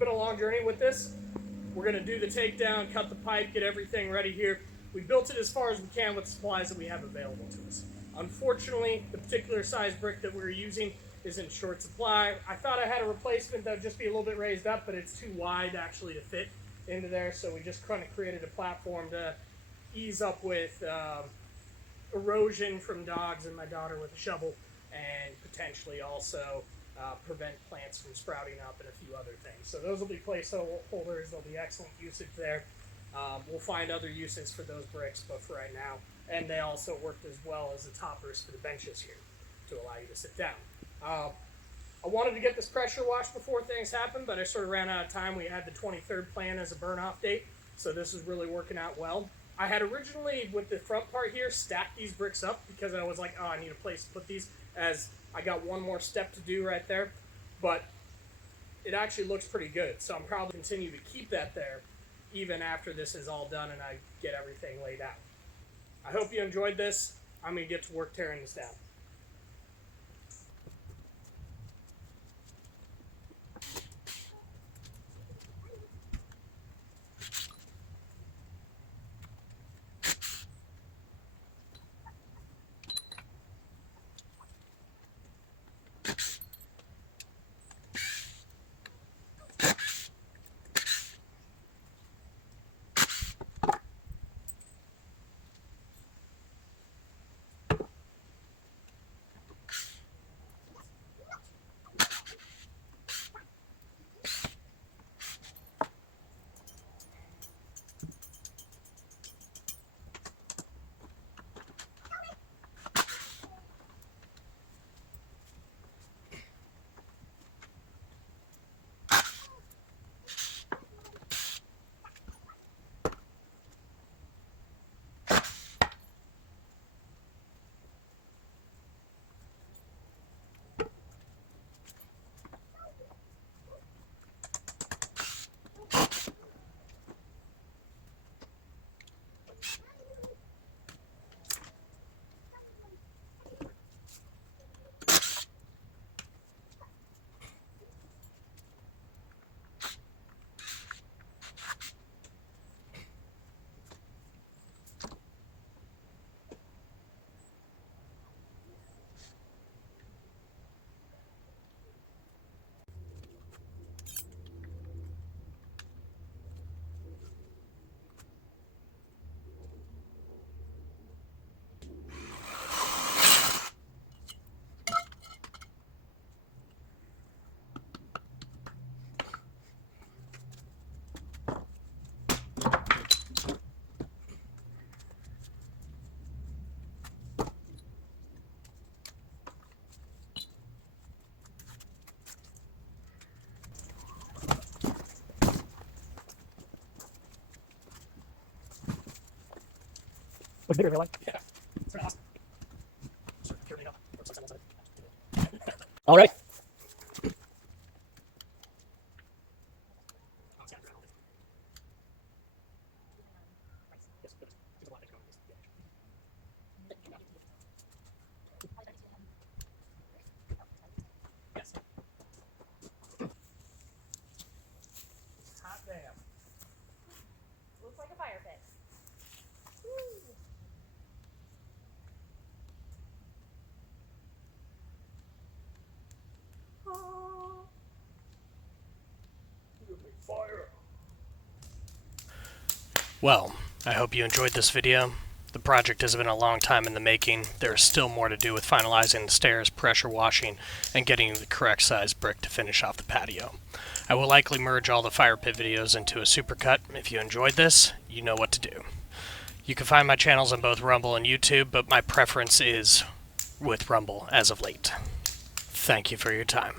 been a long journey with this. We're going to do the takedown, cut the pipe, get everything ready here. We built it as far as we can with the supplies that we have available to us. Unfortunately, the particular size brick that we're using is in short supply. I thought I had a replacement that would just be a little bit raised up, but it's too wide actually to fit into there, so we just kind of created a platform to ease up with erosion from dogs and my daughter with a shovel, and potentially also prevent plants from sprouting up and a few other things. So those will be placeholders. There'll be excellent usage there. We'll find other uses for those bricks, but for right now, and they also worked as well as the toppers for the benches here to allow you to sit down. I wanted to get this pressure washed before things happened, but I sort of ran out of time. We had the 23rd plan as a burn-off date, so this is really working out well. I had originally, with the front part here, stacked these bricks up because I was like, oh, I need a place to put these, as I got one more step to do right there, but it actually looks pretty good, so I'm probably continue to keep that there even after this is all done and I get everything laid out. I hope you enjoyed this. I'm going to get to work tearing this down. Was it bigger in real life? Yeah. It's pretty awesome. All right. Hot damn. Looks like a fire pit. Fire. Well, I hope you enjoyed this video. The project has been a long time in the making. There is still more to do with finalizing the stairs, pressure washing, and getting the correct size brick to finish off the patio. I will likely merge all the fire pit videos into a supercut. If you enjoyed this, you know what to do. You can find my channels on both Rumble and YouTube, but my preference is with Rumble as of late. Thank you for your time.